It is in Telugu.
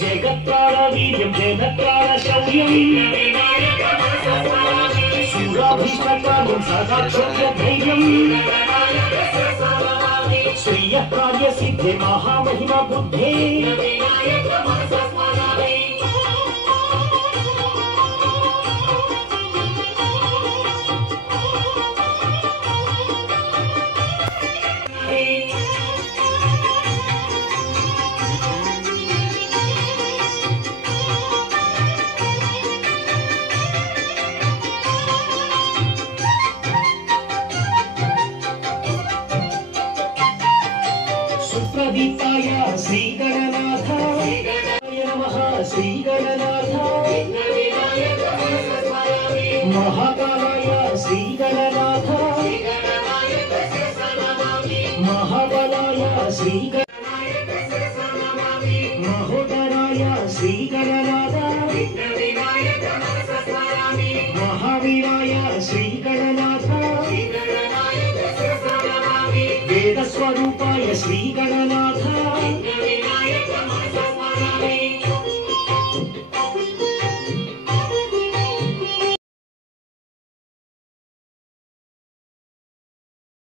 జగత్కార వీర్యం జగత్కార శౌర్యం శూరాభిష్టానం సదాక్షర్య ధైర్యం శ్రీయ కార్య సిద్ధి మహామహిమ బుద్ధే सुप्रदीपाय श्रीगणनाथ नमः श्रीगणनाथ महाकालाय श्रीगणनाथ महाबलाय महोदराय श्रीगणनाथ महावीराय श्रीगणनाथ वेदस्वरूपाय श्रीगणनाथ